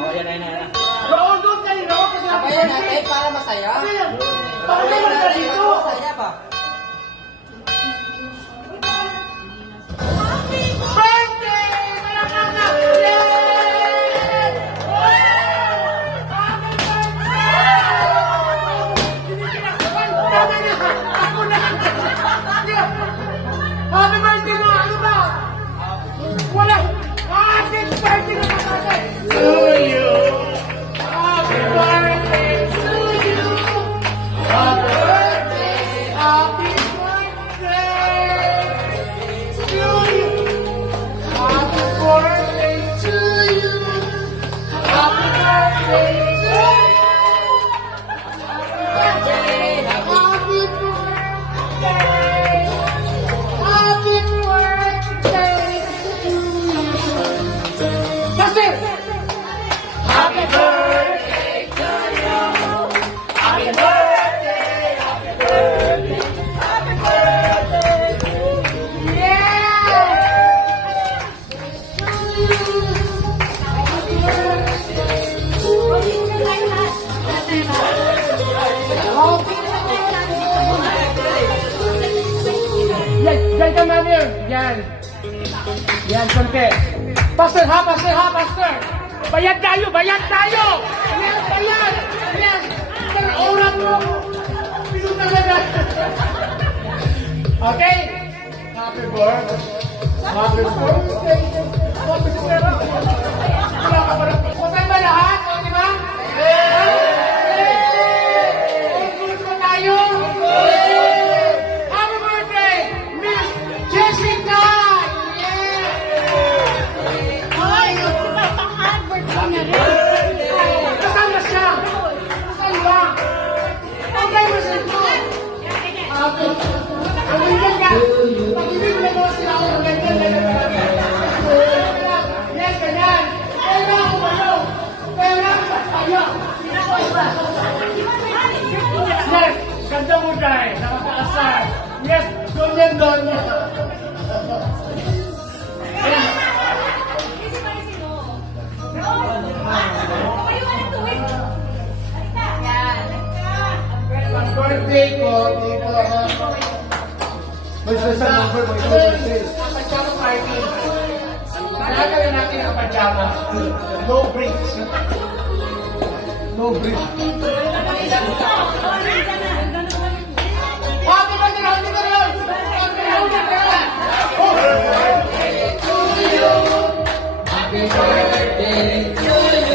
Oh, yan, yan, yan. Roon, doon kayo, Roon. Sabayan natin para masaya. Para kayo Sabayan natin dito. para masaya ba? Birthday! Malakakak! Yay! Happy birthday! Hindi kinakapan. Tama na. Ako na. Happy birthday mo. Ano ba? Wala. Happy birthday na nakakay. To you. Happy birthday to you. Happy birthday. Happy birthday to you. Happy birthday to you. Happy birthday to you. Happy birthday. Happy birthday. Happy birthday to you. Kasi, happy birthday to you. Happy birthday. Happy birthday. Happy birthday to you. Yeah. Yan, yan ka mami. Yan. Yan, konti. Pastor ha, pastor ha, pastor. Bayad tayo, bayad tayo. Yes, bayad. Yes. Pero oras mo. Pino talaga. Okay. Happy birthday. Happy birthday. Happy birthday. Wala ka ba na? Kusay ba lahat? O, di ba? Good mo tayo. Happy birthday, Miss Jessica! Kasama siya! Saan ba? Okay mo siya ito! Okay. Pag-ibig ka! Pag-ibig na mo sila ako! Yes, ganyan! Pera ako kayo! Pera ako kayo! Yes! Ganda mo dahil! Nakakaasar! Yes! Doon yan, doon yan! Ang birthday ko, dito ang pajama party. Nagagawin natin ang pajama. No breaks. No breaks. Happy birthday, happy birthday! Happy birthday to you! Happy birthday!